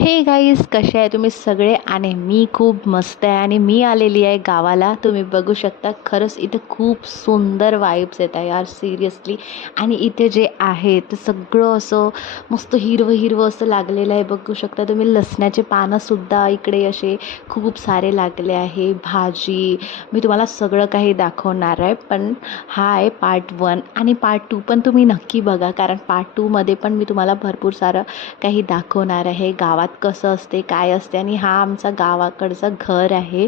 हे गाईज कसे आहे तुम्ही सगळे? आणि मी खूप मस्त आहे. आणि मी आलेली आहे गावाला. तुम्ही बघू शकता खरंच इथं खूप सुंदर वाईब्स येत आहे यार सिरियसली आणि इथे जे आहे ते सगळं असं मस्त हिरवं हिरवं असं लागलेलं आहे. बघू शकता तुम्ही लसणाचे पानंसुद्धा इकडे असे खूप सारे लागले आहे. भाजी मी तुम्हाला सगळं काही दाखवणार आहे. पण हा आहे पार्ट वन आणि पार्ट टू पण तुम्ही नक्की बघा. कारण पार्ट टूमध्ये पण मी तुम्हाला भरपूर सारं काही दाखवणार आहे. गावात कसं असते काय असते आणि हा आमचा गावाकडचा घर आहे.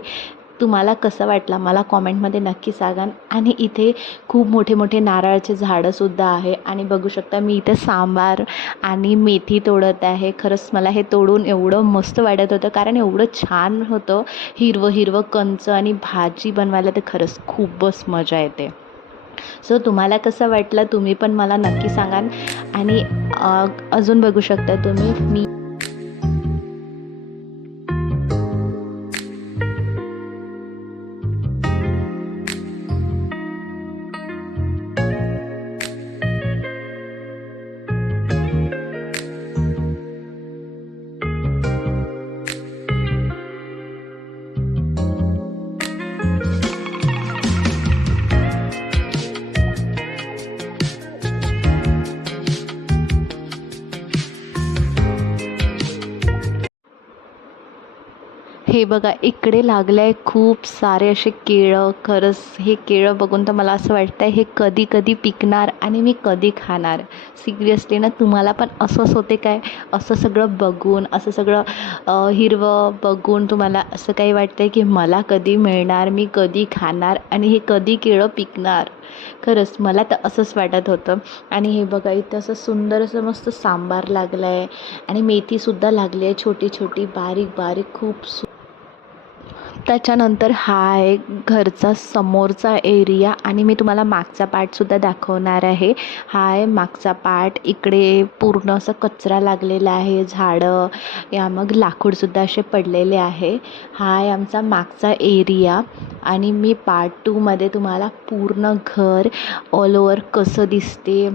तुम्हाला कसं वाटलं? मला कॉमेंटमध्ये नक्की सांगा. आणि इथे खूप मोठे मोठे नारळाचे झाडंसुद्धा आहे. आणि बघू शकता मी इथे सांबार आणि मेथी तोडत आहे. खरंच मला हे तोडून एवढं मस्त वाटत होतं. कारण एवढं छान होतं. हिरवं हिरवं कंच आणि भाजी बनवायला तर खरंच खूपच मजा येते. सो तुम्हाला कसं वाटलं? तुम्ही पण मला नक्की सांगा. आणि अजून बघू शकता तुम्ही मी हे बघा इकडे लागलं आहे खूप सारे असे केळं खरंच हे केळं बघून तर मला असं वाटतं आहे हे कधी कधी पिकणार आणि मी कधी खाणार. सिरियसली ना तुम्हाला पण असंच होते काय? असं सगळं बघून असं सगळं हिरवं बघून तुम्हाला असं काही वाटतं आहे की मला कधी मिळणार मी कधी खाणार आणि हे कधी केळं पिकणार? खरंच मला तर असंच वाटत होतं. आणि हे बघा इथं असं सुंदर असं मस्त सांबार लागलं आहे आणि मेथीसुद्धा लागली आहे छोटी छोटी बारीक बारीक खूप सु त्याच्यानंतर हा आहे घरचा समोरचा एरिया आणि मी तुम्हाला मागचा पार्टसुद्धा दाखवणार आहे. हा आहे मागचा पार्ट इकडे पूर्ण असं कचरा लागलेला आहे झाडं या मग लाकूडसुद्धा असे पडलेले आहे. हा आहे आमचा मागचा एरिया आणि मी पार्ट टूमध्ये तुम्हाला पूर्ण घर ऑल ओवर कसं दिसते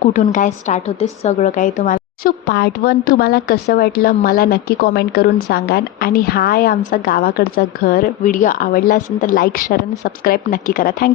कुठून काय स्टार्ट होते सगळं काही तुम्हाला सो पार्ट वन तुम्हाला कसं वाटलं मला नक्की कॉमेंट करून सांगा. आणि हा आहे आमचा गावाकडचा घर. व्हिडिओ आवडला असेल तर लाईक शेअर आणि सबस्क्राईब नक्की करा. थँक्यू